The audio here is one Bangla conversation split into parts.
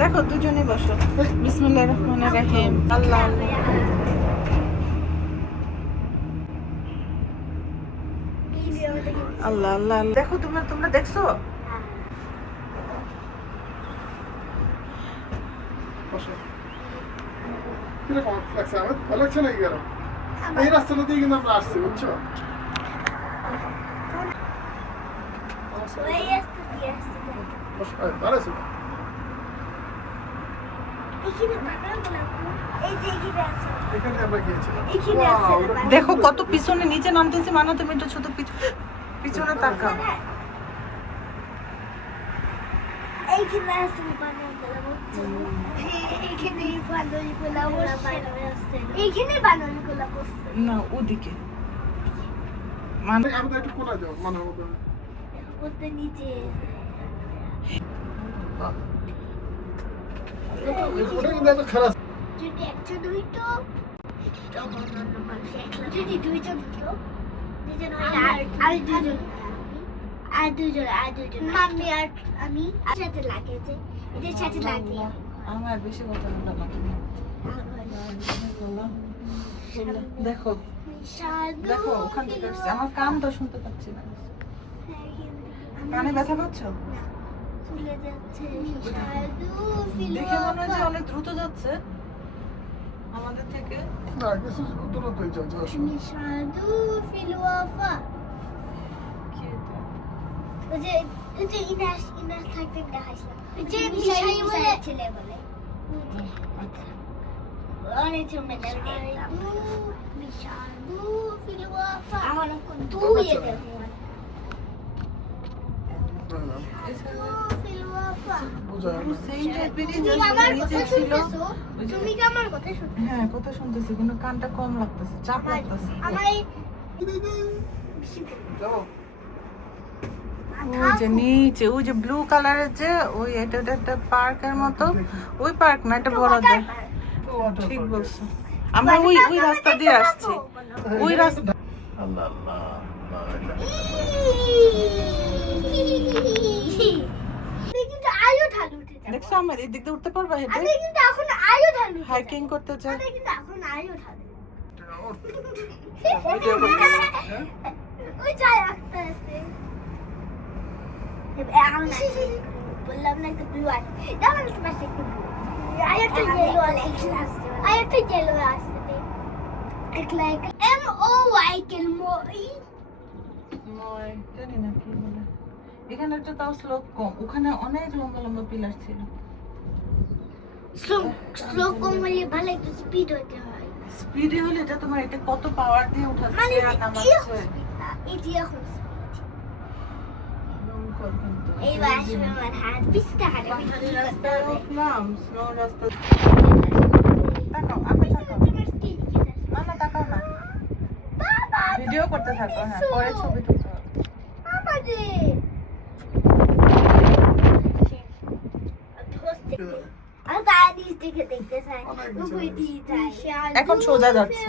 দেখো দুজনে বসো। বিসমিল্লাহির রহমানির রহিম। আল্লাহ আল্লাহ আল্লাহ। দেখো তোমরা দেখছো? এই রাস্তাটা দিয়ে কিন্তু আমরা আসছি, বুঝছো? দেখো কত পিছনে নিচে নামতেছি। মানা তুমি একটু ছোট পিছনে তাকাও। না ওদিকে নিচে যদি একটা দুইটো যদি দুইজন আর দুইজন মাম্মি আর আমি সাথে লাগেছে, এদের সাথে লাগে। আমার বেশি কথা বলতে দেখো দেখো ওখান থেকে আমার কান তো শুনতে পাচ্ছি না। কানে ব্যথা পাচ্ছ? দেখে মনে হয় যে অনেক দ্রুত যাচ্ছে আমাদের থেকে। হ্যাঁ কথা শুনতেছি কিন্তু কানটা কম লাগতেছে, চাপ লাগতেছে। ওই যে নিচে ওই যে ব্লু কালারের যে ওই এটা একটা পার্কের মতো। ওই পার্ক না, এটা বড়। ঠিক বলছো। আমরা ওই রাস্তা দিয়ে আসছি। ওই রাস্তা আল্লাহ আল্লাহ। দেখছো আমার এই দিক দিয়ে উঠতে পারবা? হেঁটে হাইকিং করতে চাই। বললাম না একটা ব্লু আছে, যেমন তোমার একটা ব্লু আরেকটা ইয়েলো আছে, আরেকটা ইয়েলো আছে। একলা MOY কেন মই জানি না কি বলে। এখানে একটা তাও স্লোপ কম, ওখানে অনেক লম্বা লম্বা পিলার ছিল। স্লো কম হলে ভালো একটু স্পিড হতে হয়। স্পিডে হলে এটা তোমার এটা কত পাওয়ার দিয়ে উঠাচ্ছে আর নামাচ্ছে। এটি এখন এই বাসে আমার হাত পিছটা হাতে রাস্তা উঠলাম, স্লো রাস্তা। তাকাও আপনি তাকাও। না তাকাও না, ভিডিও করতে থাকো। হ্যাঁ পরে ছবি তুলতে হবে। এখন সোজা যাচ্ছে।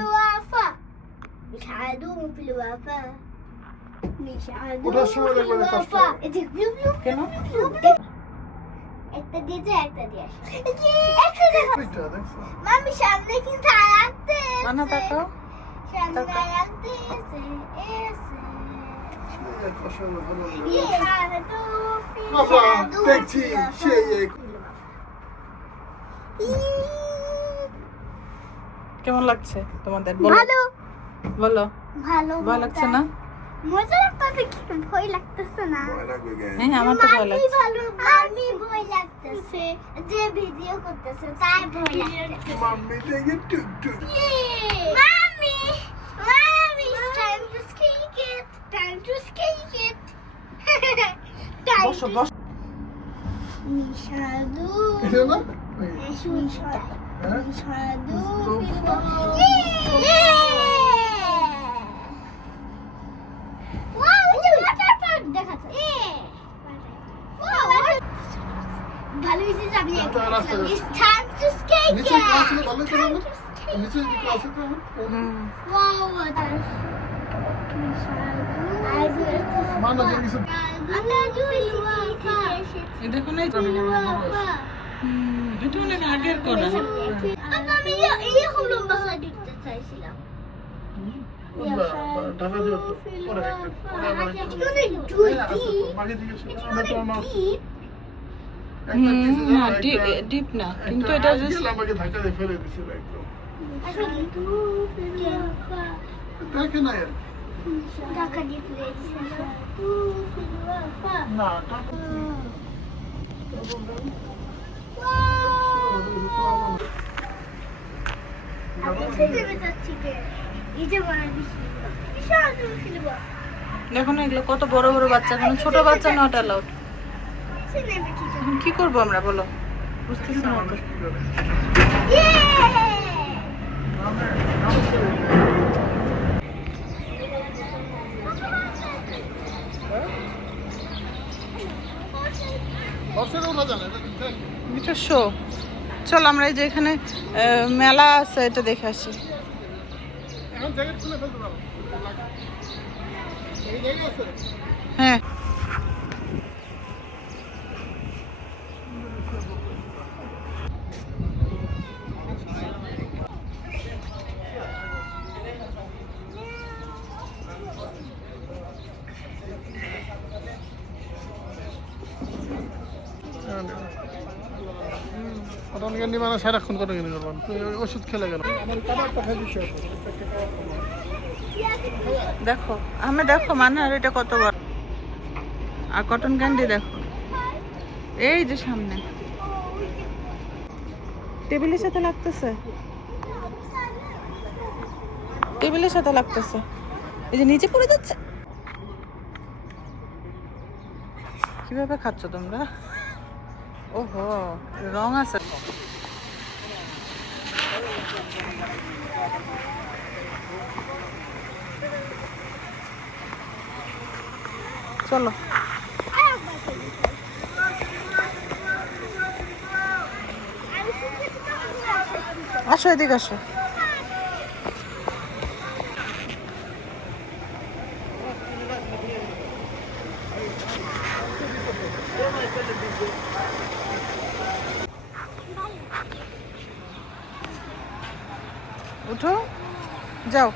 কেন? একটা দিয়েছে একটা দিয়ে মামি সামনে কিন্তু আয়াতে মানা তাকাও। সামনে আয়াতে দেখছি কেমন লাগছে তোমাদের? ভালো বলো। ভয় লাগছে না? মজা লাগতেছে কি ভয় লাগতেছে না? হ্যাঁ আমার তো ভয় লাগছে। আমি ভয় লাগতেছে যে ভিডিও করতেছে তাই ভয় লাগতেছে। মাম্মি দেখে টুকটুক। Mummy time to skate it, time to skate it. বসো বসো। নিশাদু এটা না? নিশাদু ভালো হয়েছে যাবি। It's time to skate it. নিচে দিকে আছে তো হুম Wow, that's মানা দিয়ে কিছু এই দেখো না এটা অনেক আগের করা ঢাকা দিয়ে পরে মাকে জিজ্ঞেস না ডিপ না কিন্তু এটা just আমাকে ধাক্কা দিয়ে ফেলে দিছিল একদম দেখে না আর না দেখো না এগুলো কত বড় বড় বাচ্চা, কোনো ছোট বাচ্চা নট অ্যালাউড। এখন কি করবো আমরা বলো, বুঝতেছি না তো। এটা শো, চল আমরা এই যে এখানে মেলা আছে এটা দেখে আসি। এখন জ্যাকেট খুলে ফেলতে পারো এই জায়গা আছে হ্যাঁ কটন ক্যান্ডি মানে সারাক্ষণ কটন ক্যান্ডি করবেন ওষুধ খেলে গেল আমার কাটারটা খাই বিষয় দেখো আমি দেখো মানে আর এটা কত বড়, আর কটন ক্যান্ডি দেখো এই যে সামনে টেবিলের সাথে লাগতেছে, টেবিলের সাথে লাগতেছে, এই যে নিচে পড়ে যাচ্ছে। কিভাবে খাচ্ছ তোমরা? ওহো রং আছে। চলো আসো এদিকে আসো। উঠো যাও।